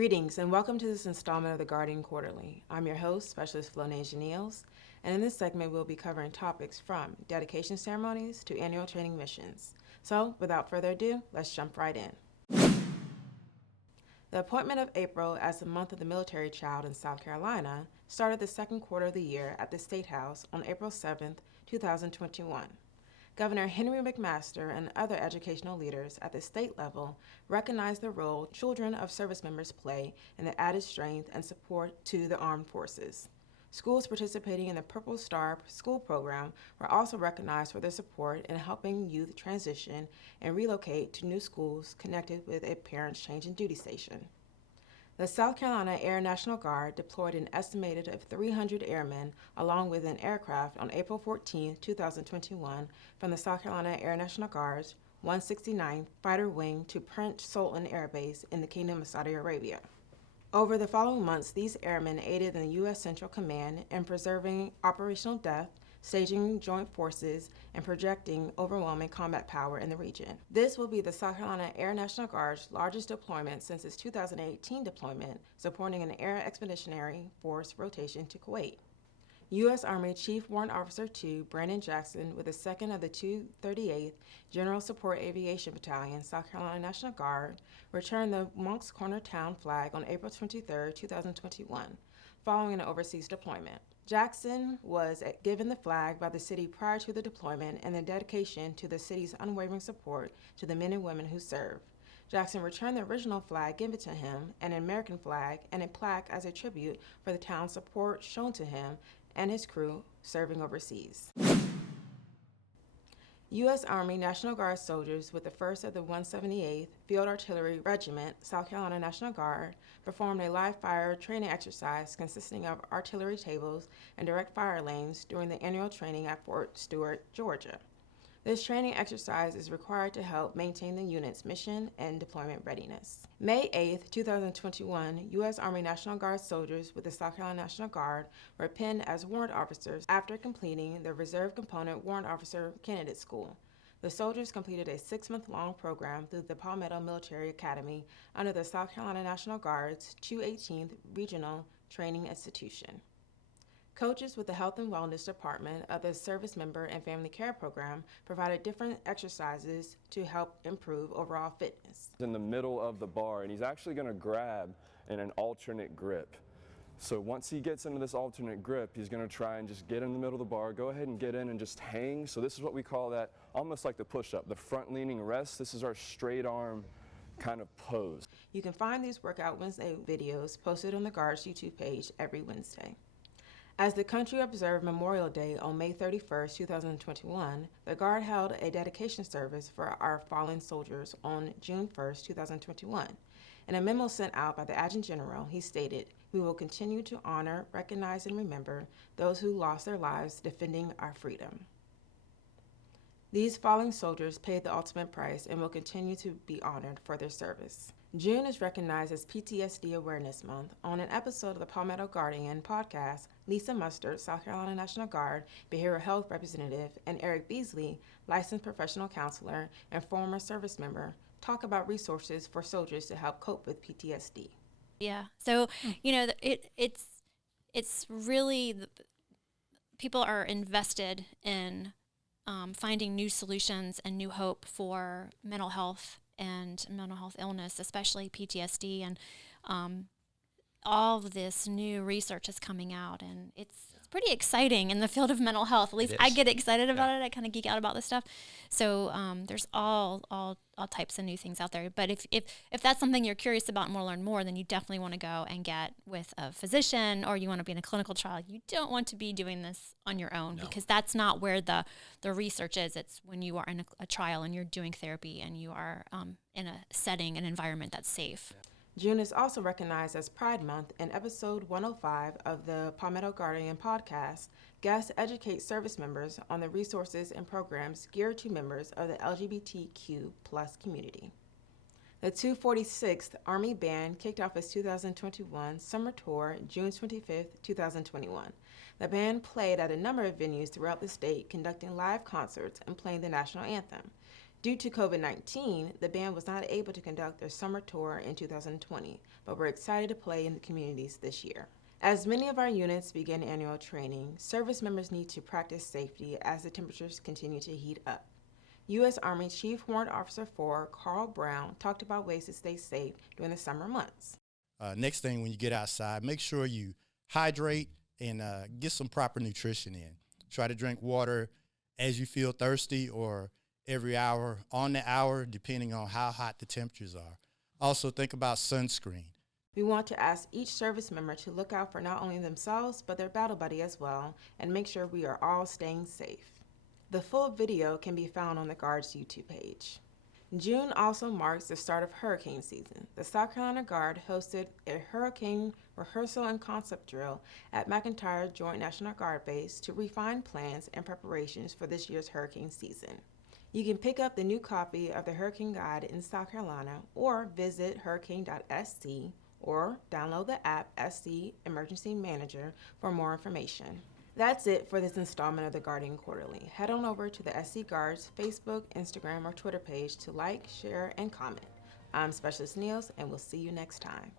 Greetings and welcome to this installment of the Guardian Quarterly. I'm your host, Specialist Flonasia Neals, and in this segment we'll be covering topics from dedication ceremonies to annual training missions. So, without further ado, let's jump right in. The appointment of April as the month of the military child in South Carolina started the second quarter of the year at the State House on April 7, 2021. Governor Henry McMaster and other educational leaders at the state level recognized the role children of service members play in the added strength and support to the armed forces. Schools participating in the Purple Star School program were also recognized for their support in helping youth transition and relocate to new schools connected with a parents' change in duty station. The South Carolina Air National Guard deployed an estimated of 300 airmen along with an aircraft on April 14, 2021 from the South Carolina Air National Guard's 169th Fighter Wing to Prince Sultan Air Base in the Kingdom of Saudi Arabia. Over the following months, these airmen aided in the U.S. Central Command in preserving operational depth, staging joint forces, and projecting overwhelming combat power in the region. This will be the South Carolina Air National Guard's largest deployment since its 2018 deployment, supporting an Air Expeditionary Force rotation to Kuwait. U.S. Army Chief Warrant Officer II Brandon Jackson, with the 2nd of the 238th General Support Aviation Battalion, South Carolina National Guard, returned the Moncks Corner Town flag on April 23, 2021, following an overseas deployment. Jackson was given the flag by the city prior to the deployment and the dedication to the city's unwavering support to the men and women who serve. Jackson returned the original flag given to him, an American flag, and a plaque as a tribute for the town's support shown to him and his crew serving overseas. U.S. Army National Guard soldiers with the 1st of the 178th Field Artillery Regiment, South Carolina National Guard, performed a live-fire training exercise consisting of artillery tables and direct fire lanes during the annual training at Fort Stewart, Georgia. This training exercise is required to help maintain the unit's mission and deployment readiness. May 8, 2021, U.S. Army National Guard soldiers with the South Carolina National Guard were pinned as warrant officers after completing the Reserve Component Warrant Officer Candidate School. The soldiers completed a 6-month-long program through the Palmetto Military Academy under the South Carolina National Guard's 218th Regional Training Institution. Coaches with the Health and Wellness Department of the Service Member and Family Care Program provided different exercises to help improve overall fitness. In the middle of the bar, and he's actually going to grab in an alternate grip. So once he gets into this alternate grip, he's going to try and just get in the middle of the bar, go ahead and get in and just hang. So this is what we call that, almost like the push-up, the front-leaning rest. This is our straight arm kind of pose. You can find these Workout Wednesday videos posted on the Guard's YouTube page every Wednesday. As the country observed Memorial Day on May 31, 2021, the Guard held a dedication service for our fallen soldiers on June 1, 2021. In a memo sent out by the Adjutant General, he stated, "We will continue to honor, recognize, and remember those who lost their lives defending our freedom. These fallen soldiers paid the ultimate price and will continue to be honored for their service." June is recognized as PTSD Awareness Month. On an episode of the Palmetto Guardian podcast, Lisa Mustard, South Carolina National Guard Behavioral Health Representative, and Eric Beasley, licensed professional counselor and former service member, talk about resources for soldiers to help cope with PTSD. Yeah, so it's really people are invested in finding new solutions and new hope for mental health and mental health illness, especially PTSD, and all of this new research is coming out, and it's pretty exciting in the field of mental health. At least I get excited about it. I kind of geek out about this stuff. So there's all types of new things out there. But if that's something you're curious about and want to learn more, then you definitely want to go and get with a physician, or you want to be in a clinical trial. You don't want to be doing this on your own, because that's not where the research is. It's when you are in a trial and you're doing therapy and you are in a setting, an environment that's safe. June is also recognized as Pride Month. In episode 105 of the Palmetto Guardian podcast, guests educate service members on the resources and programs geared to members of the LGBTQ+ community. The 246th Army Band kicked off its 2021 summer tour June 25, 2021. The band played at a number of venues throughout the state, conducting live concerts and playing the national anthem. Due to COVID-19, the band was not able to conduct their summer tour in 2020, but we're excited to play in the communities this year. As many of our units begin annual training, service members need to practice safety as the temperatures continue to heat up. U.S. Army Chief Warrant Officer 4 Carl Brown talked about ways to stay safe during the summer months. Next thing, when you get outside, make sure you hydrate and get some proper nutrition in. Try to drink water as you feel thirsty or every hour, on the hour, depending on how hot the temperatures are. Also, think about sunscreen. We want to ask each service member to look out for not only themselves, but their battle buddy as well, and make sure we are all staying safe. The full video can be found on the Guard's YouTube page. June also marks the start of hurricane season. The South Carolina Guard hosted a hurricane rehearsal and concept drill at McIntyre Joint National Guard Base to refine plans and preparations for this year's hurricane season. You can pick up the new copy of the Hurricane Guide in South Carolina or visit hurricane.sc or download the app SC Emergency Manager for more information. That's it for this installment of the Guardian Quarterly. Head on over to the SC Guard's Facebook, Instagram, or Twitter page to like, share, and comment. I'm Specialist Neals, and we'll see you next time.